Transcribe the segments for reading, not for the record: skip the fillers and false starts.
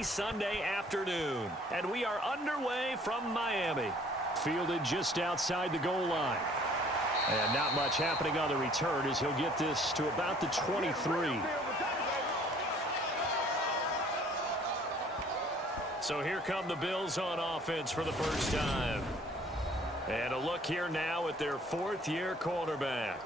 rainy Sunday afternoon, and we are underway from Miami. Fielded just outside the goal line. And not much happening on the return as he'll get this to about the 23. So here come the Bills on offense for the first time. And a look here now at their fourth-year quarterback.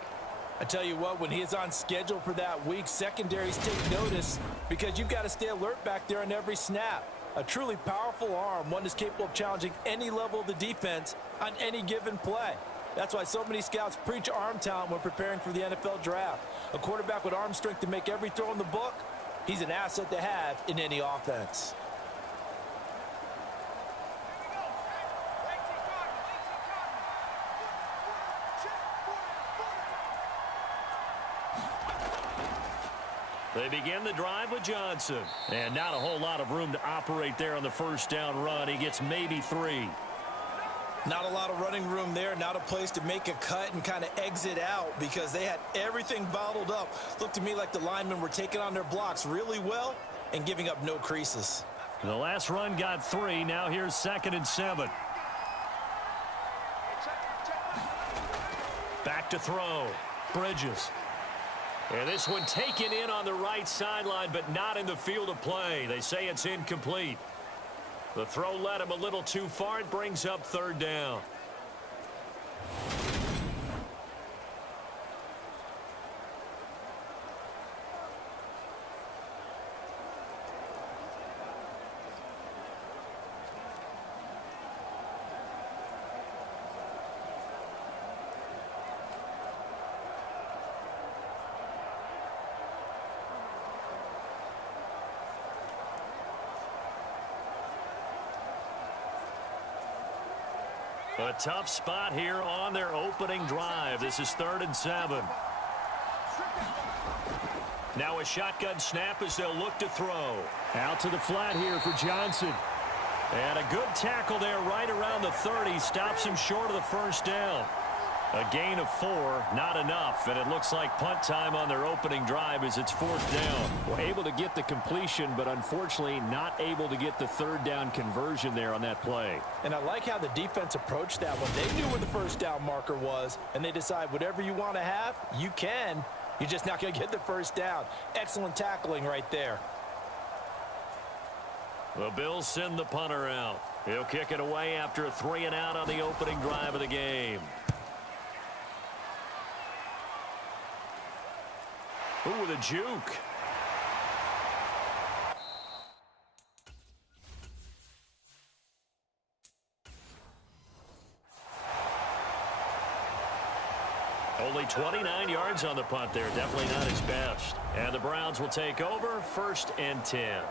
I tell you what, when he is on schedule for that week, secondaries take notice because you've got to stay alert back there on every snap. A truly powerful arm, one that's capable of challenging any level of the defense on any given play. That's why so many scouts preach arm talent when preparing for the NFL draft. A quarterback with arm strength to make every throw in the book, he's an asset to have in any offense. They begin the drive with Johnson. And not a whole lot of room to operate there on the first down run. He gets maybe 3. Not a lot of running room there. Not a place to make a cut and kind of exit out because they had everything bottled up. Looked to me like the linemen were taking on their blocks really well and giving up no creases. The last run got 3. Now here's 2nd and 7. Back to throw. Bridges. And this one taken in on the right sideline, but not in the field of play. They say it's incomplete. The throw led him a little too far. It brings up 3rd down. A tough spot here on their opening drive. This is 3rd and 7. Now a shotgun snap as they'll look to throw. Out to the flat here for Johnson. And a good tackle there right around the 30. Stops him short of the first down. A gain of 4, not enough. And it looks like punt time on their opening drive as it's 4th down. Well, able to get the completion, but unfortunately not able to get the 3rd down conversion there on that play. And I like how the defense approached that one. They knew where the first down marker was, and they decide whatever you want to have, you can. You're just not going to get the first down. Excellent tackling right there. The Bills send the punter out. He'll kick it away after a 3 and out on the opening drive of the game. Ooh, with a juke. Only 29 yards on the punt there. Definitely not his best. And the Browns will take over 1st and 10.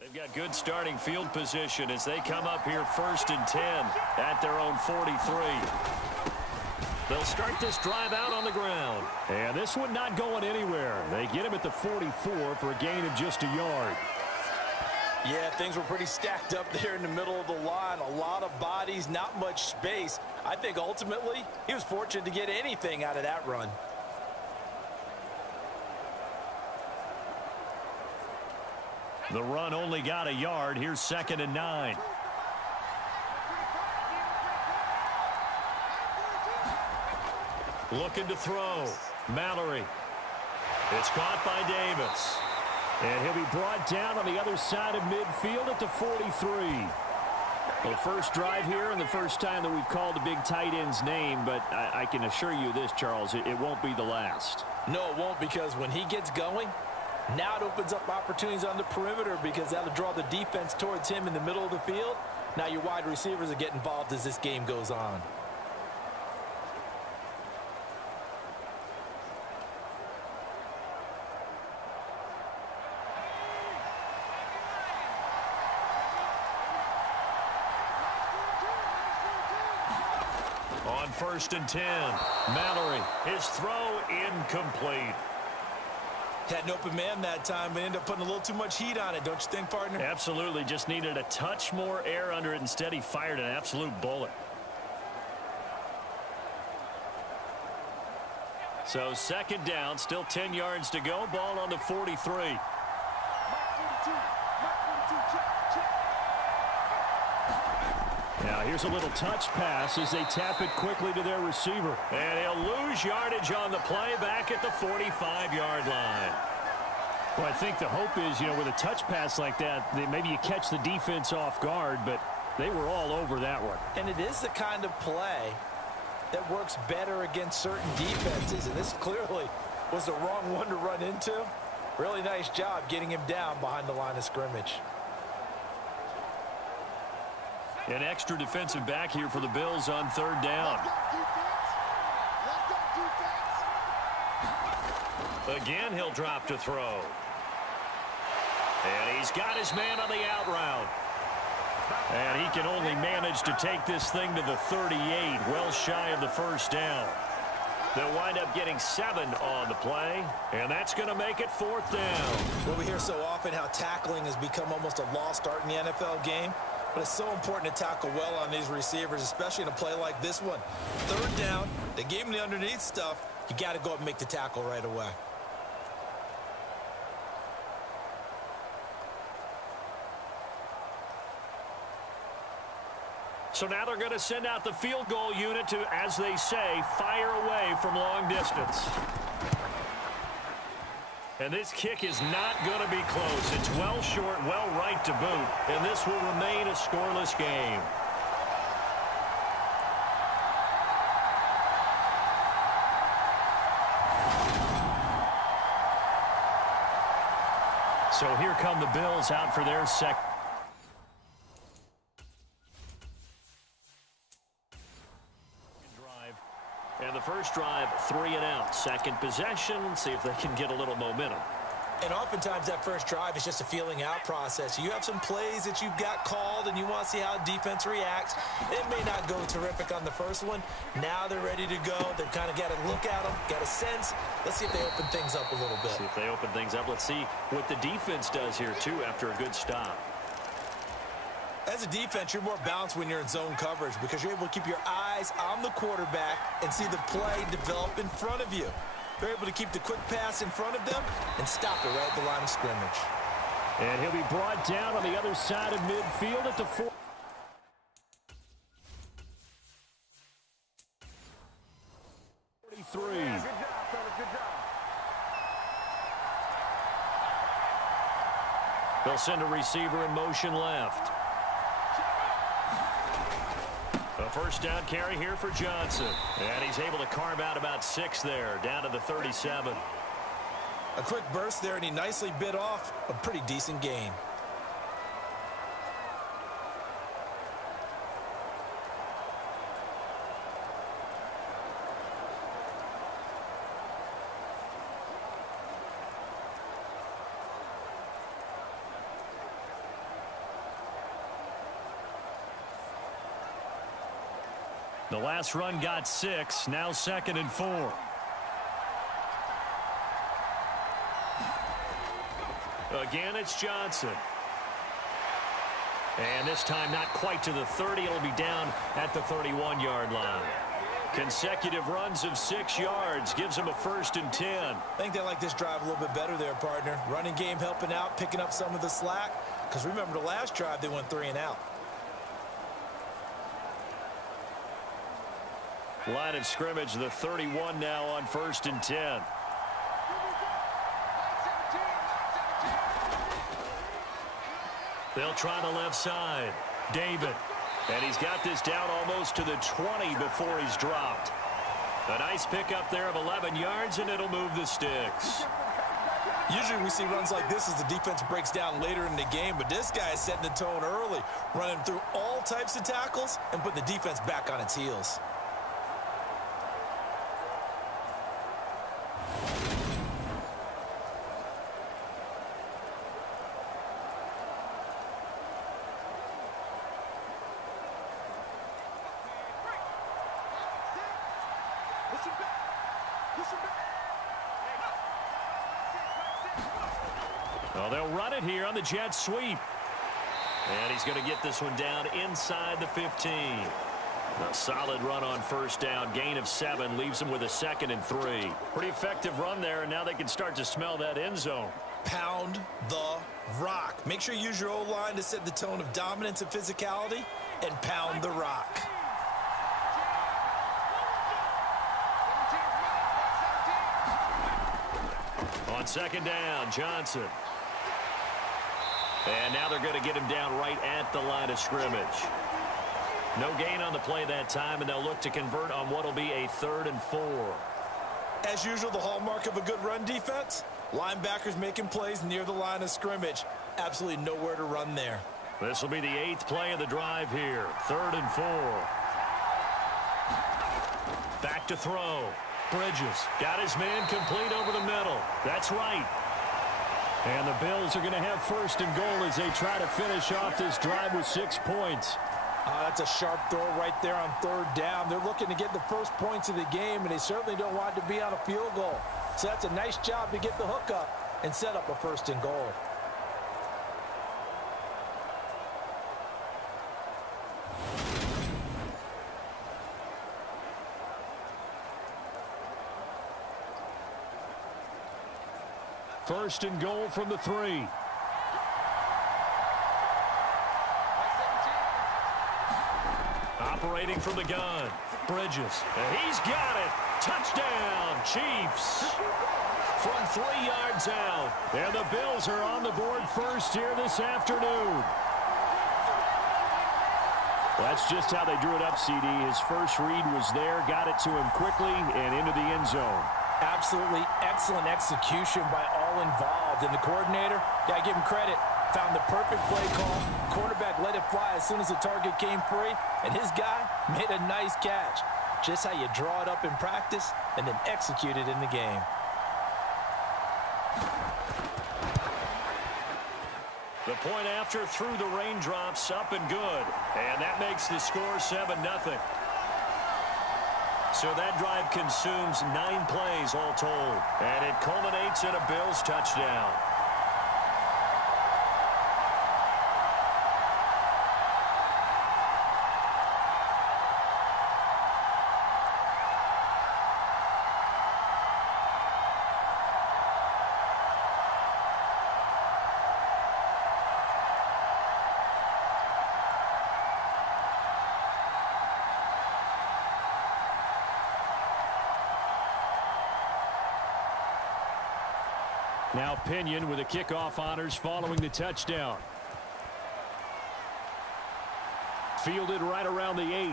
They've got good starting field position as they come up here 1st and 10 at their own 43. They'll start this drive out on the ground. And this one not going anywhere. They get him at the 44 for a gain of just a yard. Yeah, things were pretty stacked up there in the middle of the line. A lot of bodies, not much space. I think ultimately he was fortunate to get anything out of that run. The run only got a yard. Here's 2nd and 9. Looking to throw. Mallory. It's caught by Davis. And he'll be brought down on the other side of midfield at the 43. Well, first drive here and the first time that we've called the big tight end's name, but I can assure you this, Charles, it won't be the last. No, it won't, because when he gets going, now it opens up opportunities on the perimeter because that'll draw the defense towards him in the middle of the field. Now your wide receivers will get involved as this game goes on. On 1st and 10, Mallory, his throw incomplete. Had an open man that time, but ended up putting a little too much heat on it, don't you think, partner? Absolutely. Just needed a touch more air under it. Instead, he fired an absolute bullet. So second down, still 10 yards to go. Ball on the 43. Now here's a little touch pass as they tap it quickly to their receiver. And he'll lose yardage on the play back at the 45-yard line. Well, I think the hope is, with a touch pass like that, maybe you catch the defense off guard, but they were all over that one. And it is the kind of play that works better against certain defenses, and this clearly was the wrong one to run into. Really nice job getting him down behind the line of scrimmage. An extra defensive back here for the Bills on third down. Again, he'll drop to throw. And he's got his man on the out route. And he can only manage to take this thing to the 38, well shy of the first down. They'll wind up getting 7 on the play, and that's going to make it fourth down. Well, we hear so often how tackling has become almost a lost art in the NFL game, but it's so important to tackle well on these receivers, especially in a play like this one. Third down, they gave him the underneath stuff. You got to go up and make the tackle right away. So now they're going to send out the field goal unit to, as they say, fire away from long distance. And this kick is not going to be close. It's well short, well right to boot, and this will remain a scoreless game. So here come the Bills out for their second. And the first drive, 3 and out. Second possession, see if they can get a little momentum. And oftentimes that first drive is just a feeling out process. You have some plays that you've got called and you want to see how defense reacts. It may not go terrific on the first one. Now they're ready to go. They've kind of got to look at them, got a sense. Let's see if they open things up a little bit. See if they open things up. Let's see what the defense does here, too, after a good stop. As a defense, you're more balanced when you're in zone coverage because you're able to keep your eyes on the quarterback and see the play develop in front of you. They're able to keep the quick pass in front of them and stop it right at the line of scrimmage. And he'll be brought down on the other side of midfield at the 4. They'll send a receiver in motion left. A first down carry here for Johnson. And he's able to carve out about 6 there, down to the 37. A quick burst there, and he nicely bit off a pretty decent gain. The last run got 6, now 2nd and 4. Again, it's Johnson. And this time not quite to the 30. It'll be down at the 31-yard line. Consecutive runs of 6 yards gives them a 1st and 10. I think they like this drive a little bit better there, partner. Running game helping out, picking up some of the slack. Because remember the last drive, they went 3 and out. Line of scrimmage, the 31 now on 1st and 10. They'll try the left side. David. And he's got this down almost to the 20 before he's dropped. A nice pickup there of 11 yards, and it'll move the sticks. Usually we see runs like this as the defense breaks down later in the game, but this guy is setting the tone early, running through all types of tackles and putting the defense back on its heels. Well, they'll run it here on the jet sweep. And he's going to get this one down inside the 15. A solid run on first down. Gain of 7 leaves him with a 2nd and 3. Pretty effective run there, and now they can start to smell that end zone. Pound the rock. Make sure you use your O-line to set the tone of dominance and physicality, and pound the rock. On second down, Johnson. And now they're going to get him down right at the line of scrimmage. No gain on the play that time, and they'll look to convert on what will be a 3rd and 4. As usual, the hallmark of a good run defense, linebackers making plays near the line of scrimmage. Absolutely nowhere to run there. This will be the 8th play of the drive here. 3rd and 4. Back to throw. Bridges got his man complete over the middle. That's right. And the Bills are going to have 1st and goal as they try to finish off this drive with 6 points. That's a sharp throw right there on 3rd down. They're looking to get the first points of the game, and they certainly don't want it to be on a field goal. So that's a nice job to get the hook up and set up a 1st and goal. First and goal from the 3. Operating from the gun. Bridges. And he's got it. Touchdown, Chiefs. From 3 yards out. And the Bills are on the board first here this afternoon. That's just how they drew it up, CD. His first read was there, got it to him quickly, and into the end zone. Absolutely excellent execution by all involved. And the coordinator, got to give him credit, found the perfect play call. Quarterback let it fly as soon as the target came free, and his guy made a nice catch. Just how you draw it up in practice and then execute it in the game. The point after through the raindrops, up and good. And that makes the score 7-0. So that drive consumes 9 plays all told. And it culminates in a Bills touchdown. Now Pinion with the kickoff honors following the touchdown. Fielded right around the 8.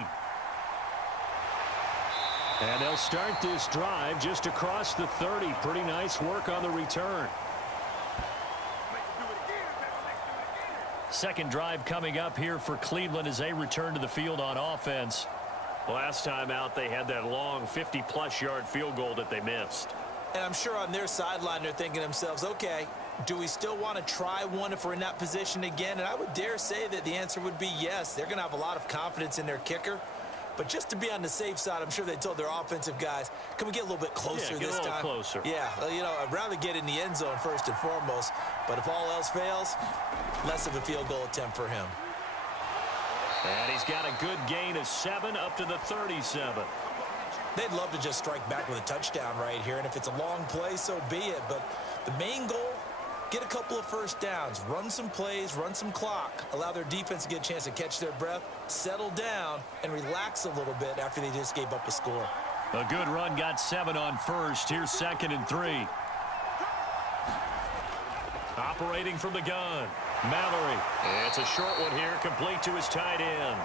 And they'll start this drive just across the 30. Pretty nice work on the return. Second drive coming up here for Cleveland as they return to the field on offense. Last time out, they had that long 50-plus yard field goal that they missed. And I'm sure on their sideline they're thinking to themselves, okay, do we still want to try one if we're in that position again? And I would dare say that the answer would be yes. They're going to have a lot of confidence in their kicker. But just to be on the safe side, I'm sure they told their offensive guys, can we get a little bit closer this time? Get a little closer. Yeah, you know, I'd rather get in the end zone first and foremost. But if all else fails, less of a field goal attempt for him. And he's got a good gain of 7 up to the 37. They'd love to just strike back with a touchdown right here, and if it's a long play, so be it. But the main goal, get a couple of first downs, run some plays, run some clock, allow their defense to get a chance to catch their breath, settle down, and relax a little bit after they just gave up a score. A good run, got 7 on first. Here's 2nd and 3. Operating from the gun, Mallory. It's a short one here, complete to his tight end.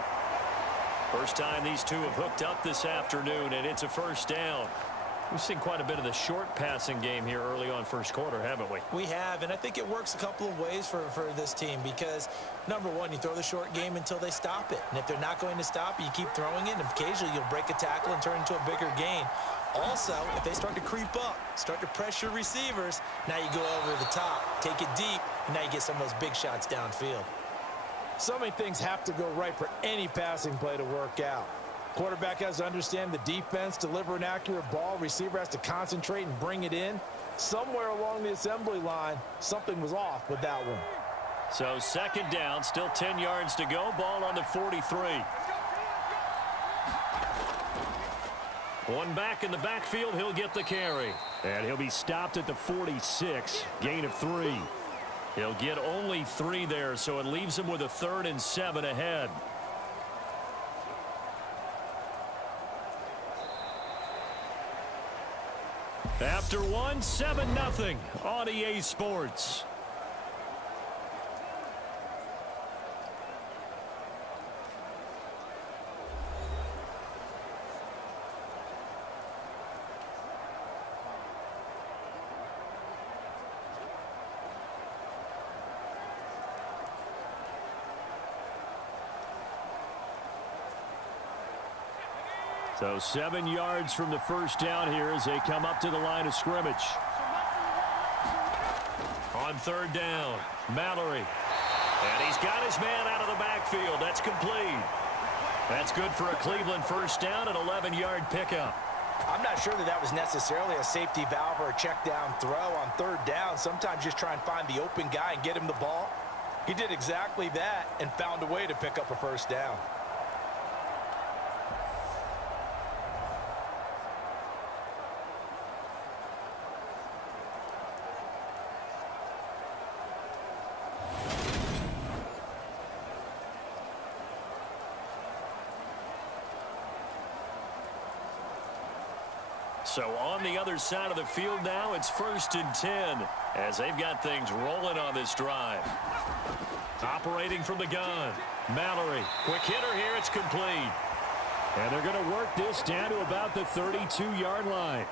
First time these two have hooked up this afternoon, and it's a first down. We've seen quite a bit of the short passing game here early on first quarter, haven't we? We have, and I think it works a couple of ways for this team because, number one, you throw the short game until they stop it. And if they're not going to stop it, you keep throwing it, and occasionally you'll break a tackle and turn into a bigger gain. Also, if they start to creep up, start to pressure receivers, now you go over the top, take it deep, and now you get some of those big shots downfield. So many things have to go right for any passing play to work out. Quarterback has to understand the defense, deliver an accurate ball. Receiver has to concentrate and bring it in. somewhere along the assembly line, something was off with that one. So second down, still 10 yards to go. Ball on the 43. One back in the backfield, he'll get the carry. And he'll be stopped at the 46, gain of 3. He'll get only 3 there, so it leaves him with a 3rd and 7 ahead. After one, 7-0 on EA Sports. So 7 yards from the first down here as they come up to the line of scrimmage. On third down, Mallory. And he's got his man out of the backfield. That's complete. That's good for a Cleveland first down, an 11-yard pickup. I'm not sure that was necessarily a safety valve or a check down throw on third down. Sometimes just try and find the open guy and get him the ball. He did exactly that and found a way to pick up a first down. So on the other side of the field now, it's 1st and 10 as they've got things rolling on this drive. Operating from the gun, Mallory. Quick hitter here, it's complete. And they're going to work this down to about the 32-yard line.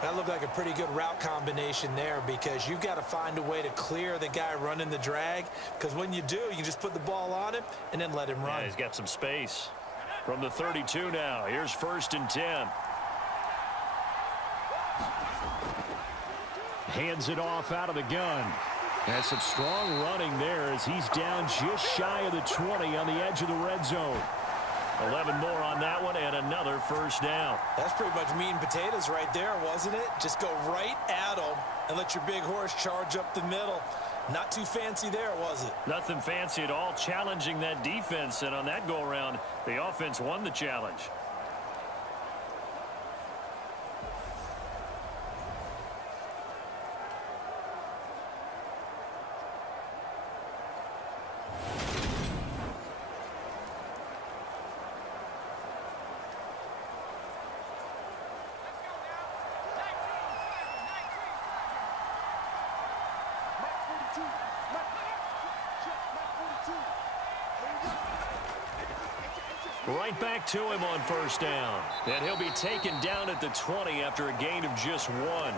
That looked like a pretty good route combination there because you've got to find a way to clear the guy running the drag, because when you do, you just put the ball on him and then let him run. Yeah, he's got some space. From the 32 now, here's 1st and 10. Hands it off out of the gun. And some strong running there as he's down just shy of the 20 on the edge of the red zone. 11 more on that one and another first down. That's pretty much meat and potatoes right there, wasn't it? Just go right at him and let your big horse charge up the middle. Not too fancy there, was it? Nothing fancy at all, challenging that defense. And on that go-around, the offense won the challenge. Right back to him on first down. And he'll be taken down at the 20 after a gain of just 1.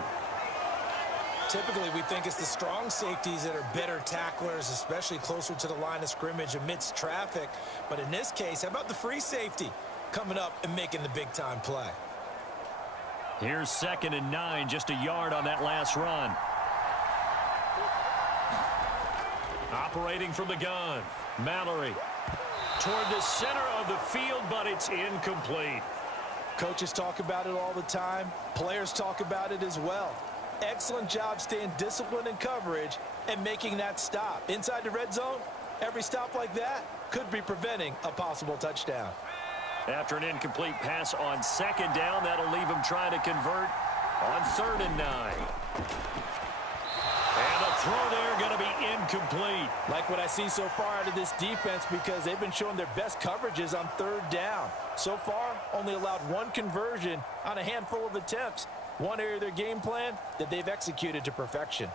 Typically, we think it's the strong safeties that are better tacklers, especially closer to the line of scrimmage amidst traffic. But in this case, how about the free safety coming up and making the big-time play? Here's 2nd and 9, just a yard on that last run. Operating from the gun, Mallory. Toward the center of the field, but it's incomplete. Coaches talk about it all the time. Players talk about it as well. Excellent job staying disciplined in coverage and making that stop. Inside the red zone, every stop like that could be preventing a possible touchdown. After an incomplete pass on 2nd down, that'll leave him trying to convert on 3rd and 9. And the throw there going to be incomplete. Like what I see so far out of this defense, because they've been showing their best coverages on 3rd down. So far, only allowed 1 conversion on a handful of attempts. One area of their game plan that they've executed to perfection.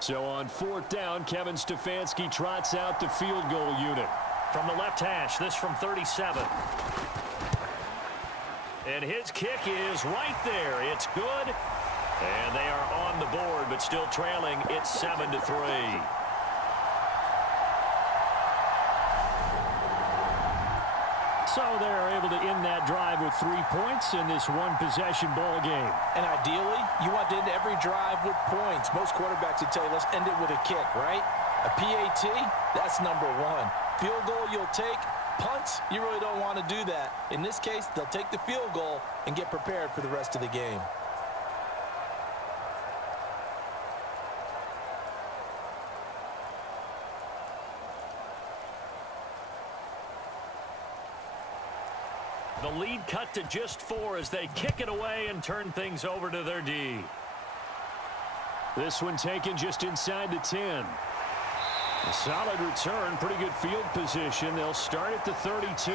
So on 4th down, Kevin Stefanski trots out the field goal unit. From the left hash, this from 37. And his kick is right there. It's good. And they are on the board, but still trailing. It's 7-3. So they're able to end that drive with 3 points in this one-possession ball game. And ideally, you want to end every drive with points. Most quarterbacks would tell you, let's end it with a kick, right? A PAT, that's number 1. Field goal you'll take. Punts, you really don't want to do that. In this case, they'll take the field goal and get prepared for the rest of the game. The lead cut to just 4 as they kick it away and turn things over to their D. This one taken just inside the 10. A solid return, pretty good field position. They'll start at the 32.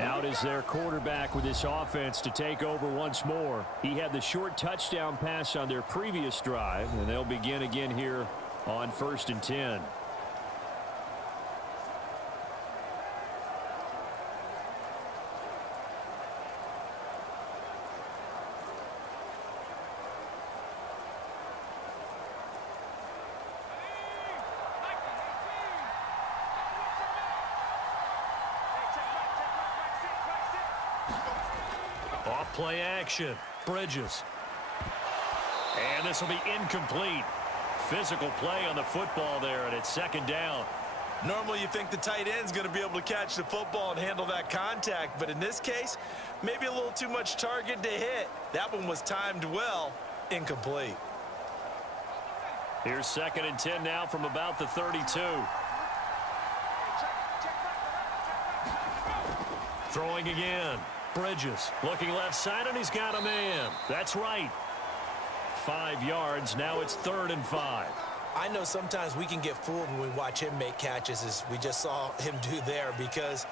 Out is their quarterback with this offense to take over once more. He had the short touchdown pass on their previous drive, and they'll begin again here on 1st and 10. Off-play action. Bridges. And this will be incomplete. Physical play on the football there, and it's 2nd down. Normally you think the tight end's going to be able to catch the football and handle that contact, but in this case, maybe a little too much target to hit. That one was timed well. Incomplete. Here's 2nd and 10 now from about the 32. Throwing again. Bridges looking left side, and he's got a man. That's right. 5 yards. Now it's 3rd and 5. I know sometimes we can get fooled when we watch him make catches, as we just saw him do there, because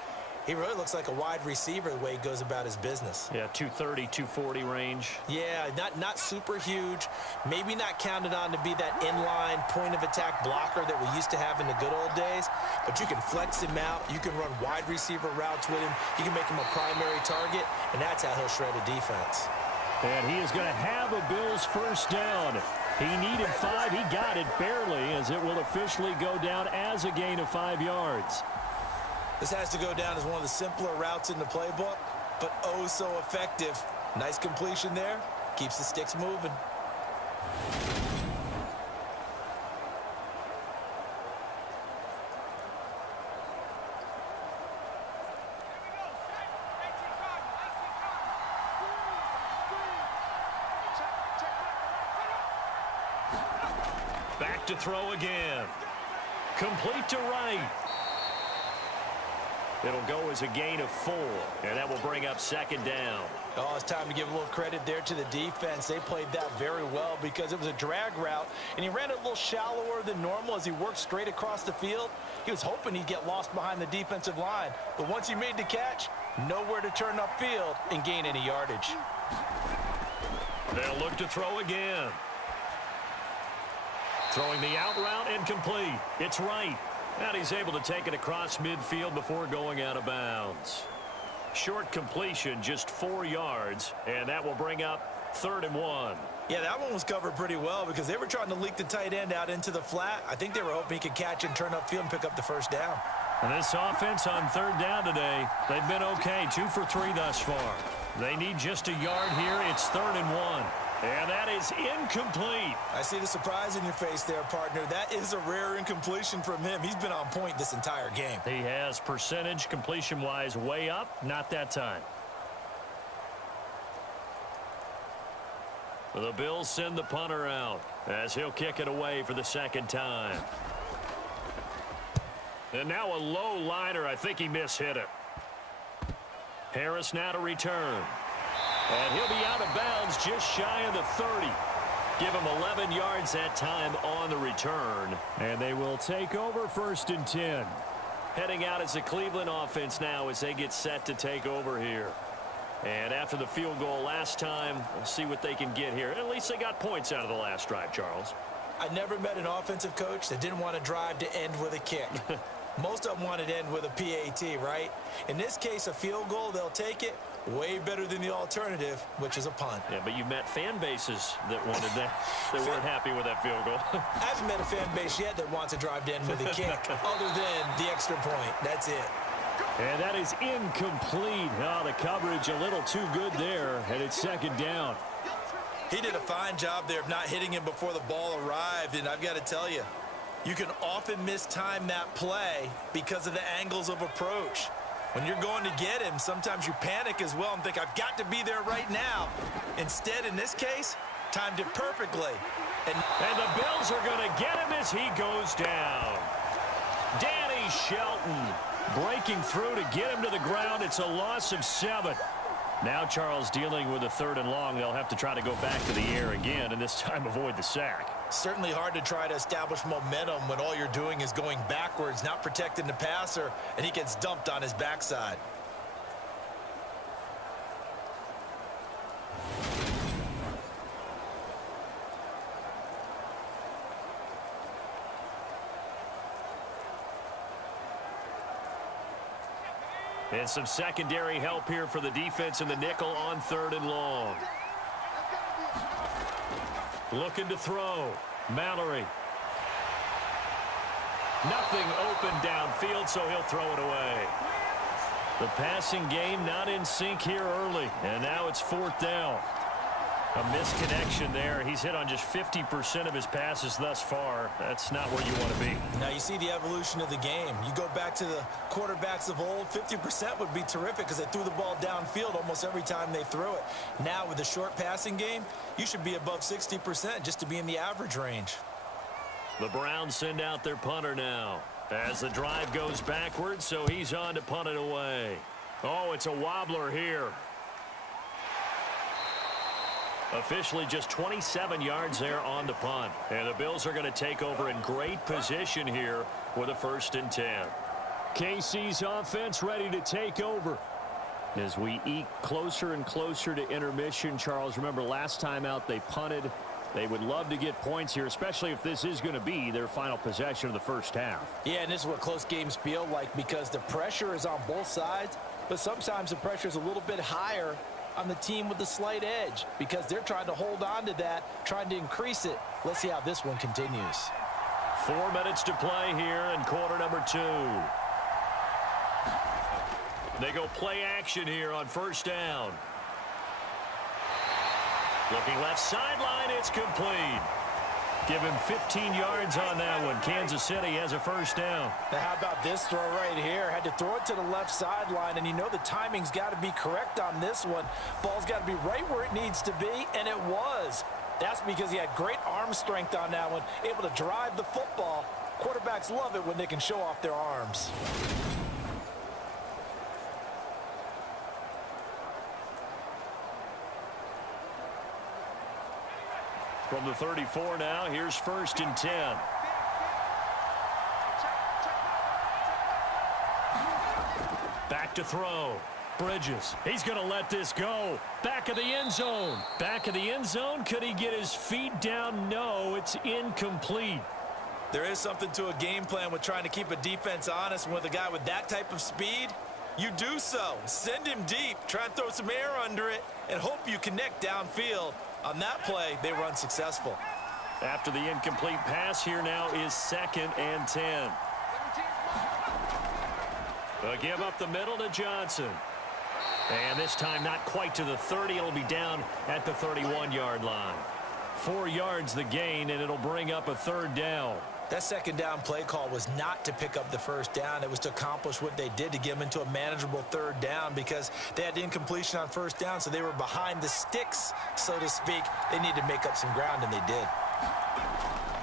he really looks like a wide receiver the way he goes about his business. Yeah, 230, 240 range. Yeah, not super huge. Maybe not counted on to be that inline point-of-attack blocker that we used to have in the good old days. But you can flex him out. You can run wide receiver routes with him. You can make him a primary target, and that's how he'll shred a defense. And he is going to have a Bills 1st down. He needed 5. He got it barely, as it will officially go down as a gain of 5 yards. This has to go down as one of the simpler routes in the playbook, but oh so effective. Nice completion there. Keeps the sticks moving. Back to throw again. Complete to right. It'll go as a gain of 4, and that will bring up 2nd down. Oh, it's time to give a little credit there to the defense. They played that very well because it was a drag route, and he ran it a little shallower than normal as he worked straight across the field. He was hoping he'd get lost behind the defensive line, but once he made the catch, nowhere to turn upfield and gain any yardage. They'll look to throw again. Throwing the out route incomplete. It's right. And he's able to take it across midfield before going out of bounds. Short completion, just 4 yards, and that will bring up 3rd and 1. Yeah, that one was covered pretty well because they were trying to leak the tight end out into the flat. I think they were hoping he could catch and turn upfield and pick up the 1st down. And this offense on 3rd down today, they've been okay, 2 for 3 thus far. They need just a yard here. It's 3rd and 1. And that is incomplete. I see the surprise in your face there, partner. That is a rare incompletion from him. He's been on point this entire game. He has percentage completion-wise way up. Not that time. The Bills send the punter out as he'll kick it away for the 2nd time. And now a low liner. I think he mishit it. Harris now to return. And he'll be out of bounds just shy of the 30. Give him 11 yards that time on the return. And they will take over 1st and 10. Heading out as the Cleveland offense now as they get set to take over here. And after the field goal last time, we'll see what they can get here. At least they got points out of the last drive, Charles. I never met an offensive coach that didn't want to drive to end with a kick. Most of them want to end with a PAT, right? In this case, a field goal, they'll take it. Way better than the alternative, which is a punt. Yeah, but you've met fan bases that wanted that. They weren't happy with that field goal. I haven't met a fan base yet that wants to drive to end with a kick, other than the extra point. That's it. And that is incomplete. Oh, the coverage a little too good there, and it's 2nd down. He did a fine job there of not hitting him before the ball arrived, and I've got to tell you, you can often mistime that play because of the angles of approach. When you're going to get him, sometimes you panic as well and think, I've got to be there right now. Instead, in this case, timed it perfectly. And the Bills are going to get him as he goes down. Danny Shelton breaking through to get him to the ground. It's a loss of 7. Now Charles dealing with a 3rd and long. They'll have to try to go back to the air again, and this time avoid the sack. Certainly hard to try to establish momentum when all you're doing is going backwards, not protecting the passer, and he gets dumped on his backside. And some secondary help here for the defense in the nickel on 3rd and long. Looking to throw. Mallory. Nothing open downfield, so he'll throw it away. The passing game not in sync here early, and now it's 4th down. A misconnection there. He's hit on just 50% of his passes thus far. That's not where you want to be. Now you see the evolution of the game. You go back to the quarterbacks of old, 50% would be terrific because they threw the ball downfield almost every time they threw it. Now with the short passing game, you should be above 60% just to be in the average range. The Browns send out their punter now as the drive goes backwards, so he's on to punt it away. Oh, it's a wobbler here. Officially just 27 yards there on the punt. And the Bills are going to take over in great position here with a 1st and 10. KC's offense ready to take over. As we eke closer and closer to intermission, Charles, remember last time out they punted. They would love to get points here, especially if this is going to be their final possession of the first half. Yeah, and this is what close games feel like because the pressure is on both sides, but sometimes the pressure is a little bit higher on the team with the slight edge because they're trying to hold on to that, trying to increase it. Let's see how this one continues. 4 minutes to play here in quarter number 2. They go play action here on 1st down. Looking left sideline, it's complete. Give him 15 yards on that one. Kansas City has a 1st down. Now how about this throw right here? Had to throw it to the left sideline, and you know the timing's got to be correct on this one. Ball's got to be right where it needs to be, and it was. That's because he had great arm strength on that one, able to drive the football. Quarterbacks love it when they can show off their arms. From the 34 now, here's 1st and 10. Back to throw. Bridges. He's going to let this go. Back of the end zone. Back of the end zone. Could he get his feet down? No, it's incomplete. There is something to a game plan with trying to keep a defense honest. With a guy with that type of speed, you do so. Send him deep. Try and throw some air under it and hope you connect downfield. On that play, they were unsuccessful. After the incomplete pass, here now is 2nd and 10. They'll give up the middle to Johnson. And this time not quite to the 30. It'll be down at the 31-yard line. 4 yards the gain, and it'll bring up a 3rd down. That 2nd down play call was not to pick up the 1st down. It was to accomplish what they did to get them into a manageable 3rd down because they had incompletion on 1st down, so they were behind the sticks, so to speak. They needed to make up some ground, and they did.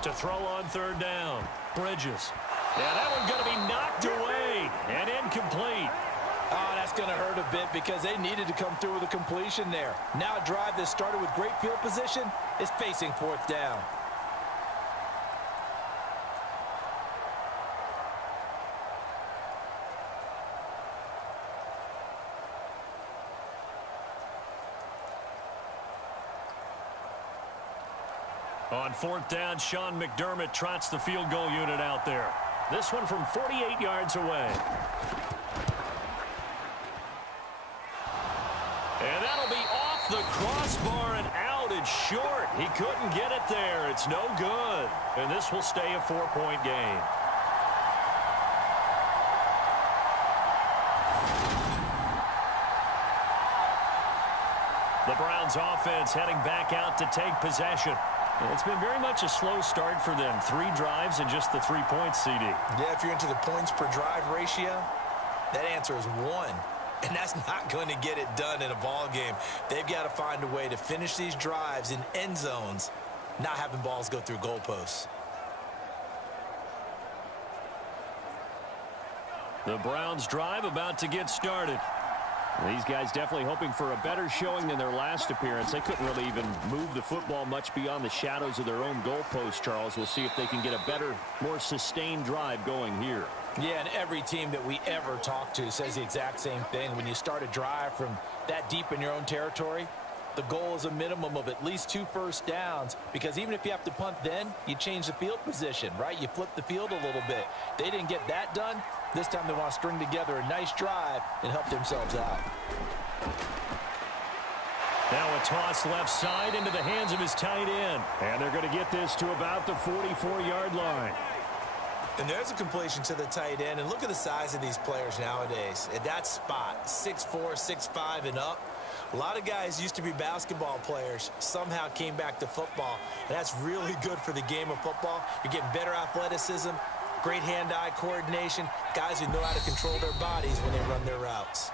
To throw on 3rd down. Bridges. Yeah, that one's going to be knocked away and incomplete. Oh, that's going to hurt a bit because they needed to come through with a completion there. Now a drive that started with great field position is facing 4th down. On 4th down, Sean McDermott trots the field goal unit out there. This one from 48 yards away. And that'll be off the crossbar and out. It's short. He couldn't get it there. It's no good. And this will stay a 4-point game. The Browns offense heading back out to take possession. It's been very much a slow start for them. 3 drives and just the 3 points, CD. Yeah, if you're into the points per drive ratio, that answer is 1. And that's not going to get it done in a ball game. They've got to find a way to finish these drives in end zones, not having balls go through goalposts. The Browns drive about to get started. These guys definitely hoping for a better showing than their last appearance. They couldn't really even move the football much beyond the shadows of their own goalpost, Charles. We'll see if they can get a better, more sustained drive going here. Yeah, and every team that we ever talk to says the exact same thing. When you start a drive from that deep in your own territory, the goal is a minimum of at least 2 first downs, because even if you have to punt then, you change the field position, right? You flip the field a little bit. They didn't get that done. This time they want to string together a nice drive and help themselves out. Now a toss left side into the hands of his tight end. And they're going to get this to about the 44-yard line. And there's a completion to the tight end. And look at the size of these players nowadays. At that spot, 6'4", 6'5", and up. A lot of guys used to be basketball players, somehow came back to football. And that's really good for the game of football. You're getting better athleticism, great hand-eye coordination, guys who know how to control their bodies when they run their routes.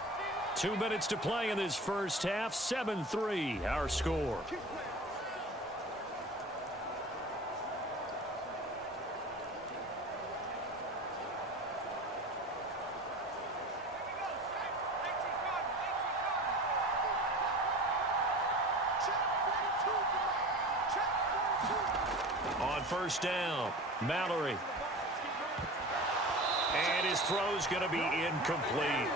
2 minutes to play in this first half. 7-3, our score. On first down, Mallory. And his throw's going to be incomplete.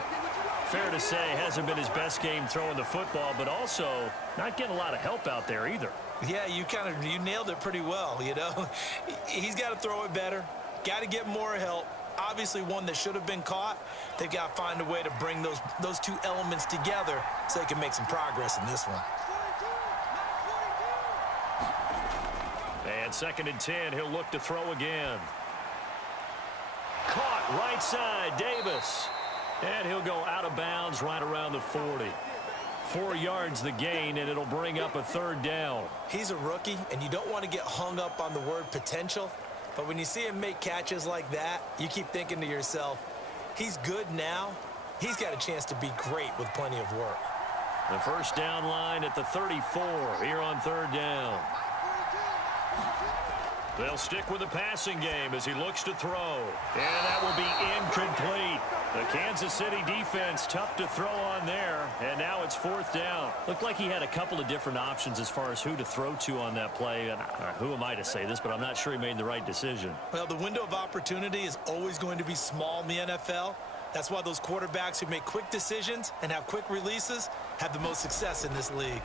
Fair to say, hasn't been his best game throwing the football, but also not getting a lot of help out there either. Yeah, you nailed it pretty well, you know. He's got to throw it better, got to get more help. Obviously one that should have been caught. They've got to find a way to bring those two elements together so they can make some progress in this one. And 2nd and 10, he'll look to throw again. Caught right side, Davis. And he'll go out of bounds right around the 40. 4 yards the gain, and it'll bring up a 3rd down. He's a rookie, and you don't want to get hung up on the word potential. But when you see him make catches like that, you keep thinking to yourself, he's good now. He's got a chance to be great with plenty of work. The first down line at the 34 here on 3rd down. They'll stick with the passing game as he looks to throw. And that will be incomplete. The Kansas City defense tough to throw on there. And now it's 4th down. Looked like he had a couple of different options as far as who to throw to on that play. And who am I to say this, but I'm not sure he made the right decision. Well, the window of opportunity is always going to be small in the NFL. That's why those quarterbacks who make quick decisions and have quick releases have the most success in this league.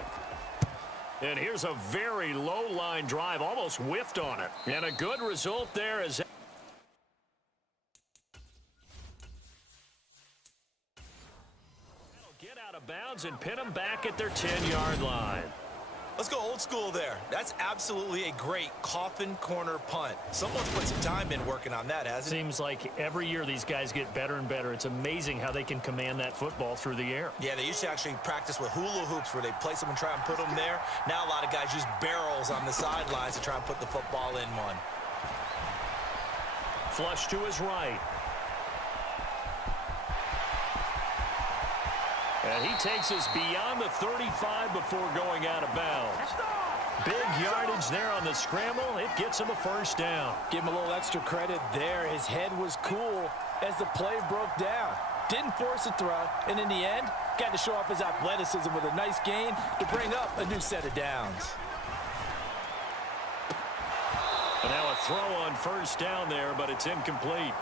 And here's a very low-line drive, almost whiffed on it. And a good result there is... Get out of bounds and pin them back at their 10-yard line. Let's go old school there. That's absolutely a great coffin corner punt. Someone's put some time in working on that, hasn't it? Seems like every year these guys get better and better. It's amazing how they can command that football through the air. Yeah, they used to actually practice with hula hoops where they place them and try and put them there. Now a lot of guys use barrels on the sidelines to try and put the football in one. Flush to his right. And he takes us beyond the 35 before going out of bounds. Big yardage there on the scramble. It gets him a first down. Give him a little extra credit there. His head was cool as the play broke down. Didn't force a throw, and in the end, got to show off his athleticism with a nice gain to bring up a new set of downs. And now a throw on first down there, but it's incomplete.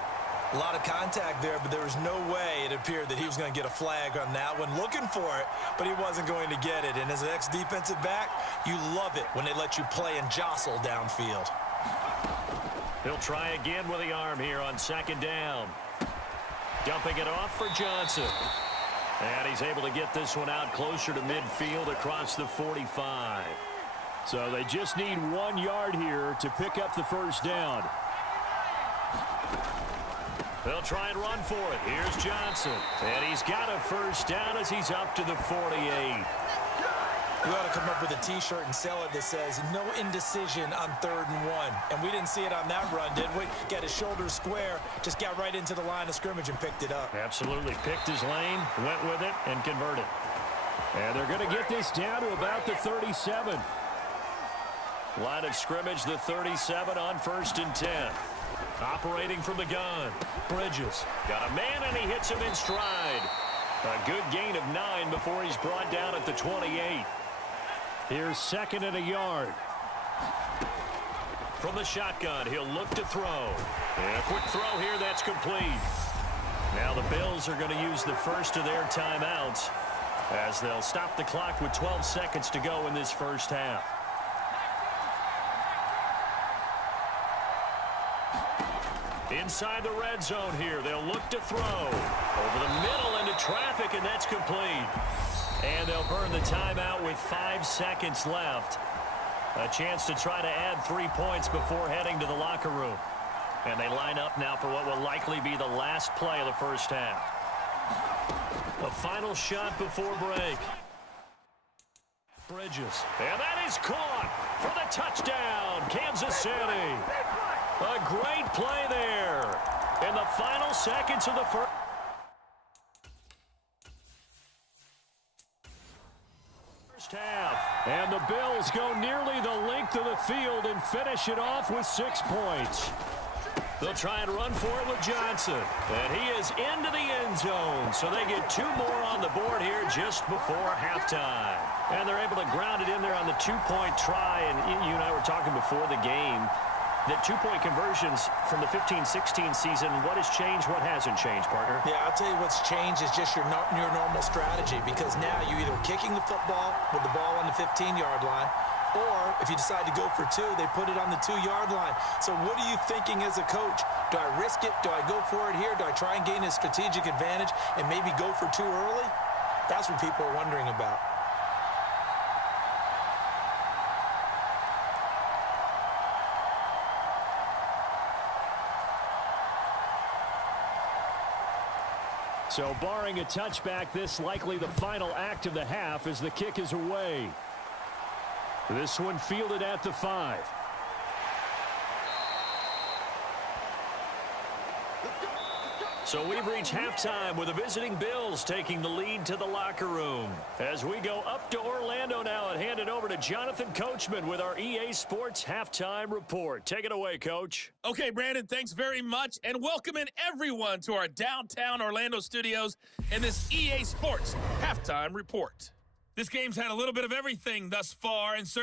A lot of contact there, but there was no way it appeared that he was going to get a flag on that one. Looking for it, but he wasn't going to get it. And as an ex-defensive back, you love it when they let you play and jostle downfield. He'll try again with the arm here on 2nd down. Dumping it off for Johnson. And he's able to get this one out closer to midfield across the 45. So they just need 1 yard here to pick up the first down. They'll try and run for it. Here's Johnson. And he's got a first down as he's up to the 48. We ought to come up with a T-shirt and sell it that says, no indecision on 3rd and 1. And we didn't see it on that run, did we? Got his shoulders square, just got right into the line of scrimmage and picked it up. Absolutely. Picked his lane, went with it, and converted. And they're going to get this down to about the 37. Line of scrimmage, the 37 on 1st and 10. Operating from the gun. Bridges. Got a man, and he hits him in stride. A good gain of 9 before he's brought down at the 28. Here's 2nd and a yard. From the shotgun, he'll look to throw. And a quick throw here, that's complete. Now the Bills are going to use the first of their timeouts as they'll stop the clock with 12 seconds to go in this first half. Inside the red zone here, they'll look to throw. Over the middle into traffic, and that's complete. And they'll burn the timeout with 5 seconds left. A chance to try to add 3 points before heading to the locker room. And they line up now for what will likely be the last play of the first half. A final shot before break. Bridges. And that is caught for the touchdown, Kansas City. A great play there in the final seconds of the first half. And the Bills go nearly the length of the field and finish it off with 6 points. They'll try and run for it with Johnson. And he is into the end zone. So they get 2 more on the board here just before halftime. And they're able to ground it in there on the 2-point try. And you and I were talking before the game that 2-point conversions from the 15-16 season, what has changed, what hasn't changed, partner? Yeah, I'll tell you what's changed is just your normal strategy, because now you're either kicking the football with the ball on the 15-yard line, or if you decide to go for 2, they put it on the 2-yard line. So what are you thinking as a coach? Do I risk it? Do I go for it here? Do I try and gain a strategic advantage and maybe go for 2 early? That's what people are wondering about. So barring a touchback, this likely the final act of the half as the kick is away. This one fielded at the 5. So we've reached halftime with the visiting Bills taking the lead to the locker room. As we go up to Orlando now and hand it over to Jonathan Coachman with our EA Sports Halftime Report. Take it away, Coach. Okay, Brandon, thanks very much. And welcome in everyone to our downtown Orlando studios and this EA Sports Halftime Report. This game's had a little bit of everything thus far, and certainly